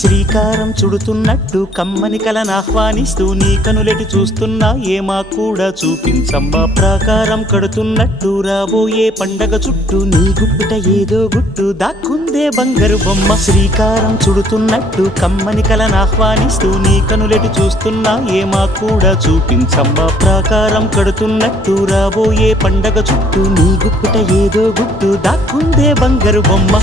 శ్రీకారం చుడుతున్నట్టు కమ్మని కలను ఆహ్వానిస్తూ నీ కనులెటు చూస్తున్నా ఏమా కూడా చూపించమ్మా ప్రాకారం కడుతున్నట్టు రాబోయే పండగ చుట్టూ నీ గుప్పిట ఏదో గుట్టు దాక్కుందే బంగారు బొమ్మ శ్రీకారం చుడుతున్నట్టు కమ్మని కలను ఆహ్వానిస్తూ నీ కనులెటు చూస్తున్నా ఏమా కూడా చూపించమ్మా ప్రాకారం కడుతున్నట్టు రాబోయే పండగ చుట్టూ నీ గుప్పిట ఏదో గుట్టు దాక్కుందే బంగారు బొమ్మ